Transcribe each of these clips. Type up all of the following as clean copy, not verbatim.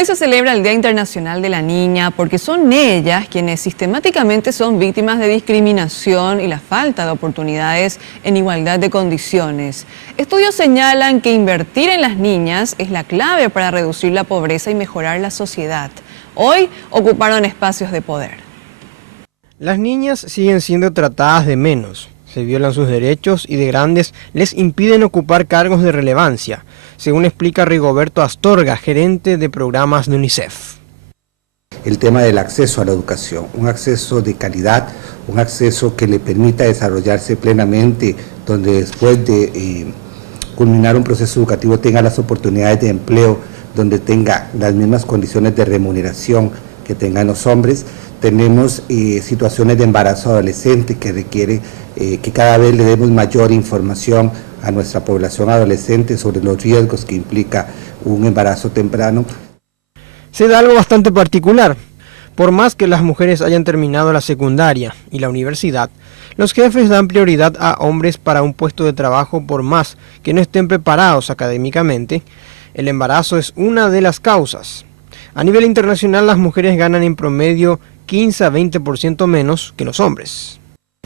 Hoy se celebra el Día Internacional de la Niña porque son ellas quienes sistemáticamente son víctimas de discriminación y la falta de oportunidades en igualdad de condiciones. Estudios señalan que invertir en las niñas es la clave para reducir la pobreza y mejorar la sociedad. Hoy ocuparon espacios de poder. Las niñas siguen siendo tratadas de menos. Se violan sus derechos y de grandes les impiden ocupar cargos de relevancia, según explica Rigoberto Astorga, gerente de programas de UNICEF. El tema del acceso a la educación, un acceso de calidad, un acceso que le permita desarrollarse plenamente, donde después de culminar un proceso educativo tenga las oportunidades de empleo, donde tenga las mismas condiciones de remuneración que tengan los hombres. Tenemos situaciones de embarazo adolescente que requiere que cada vez le demos mayor información a nuestra población adolescente sobre los riesgos que implica un embarazo temprano. Se da algo bastante particular. Por más que las mujeres hayan terminado la secundaria y la universidad, los jefes dan prioridad a hombres para un puesto de trabajo por más que no estén preparados académicamente. El embarazo es una de las causas. A nivel internacional, las mujeres ganan en promedio 15 a 20% menos que los hombres.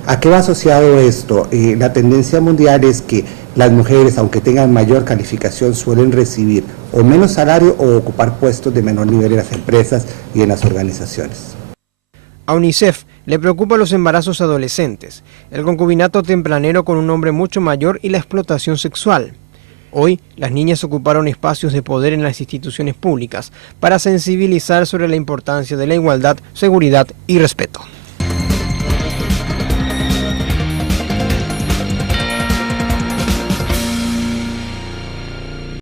¿A qué va asociado esto? La tendencia mundial es que las mujeres, aunque tengan mayor calificación, suelen recibir o menos salario o ocupar puestos de menor nivel en las empresas y en las organizaciones. A UNICEF le preocupan los embarazos adolescentes, el concubinato tempranero con un hombre mucho mayor y la explotación sexual. Hoy, las niñas ocuparon espacios de poder en las instituciones públicas para sensibilizar sobre la importancia de la igualdad, seguridad y respeto.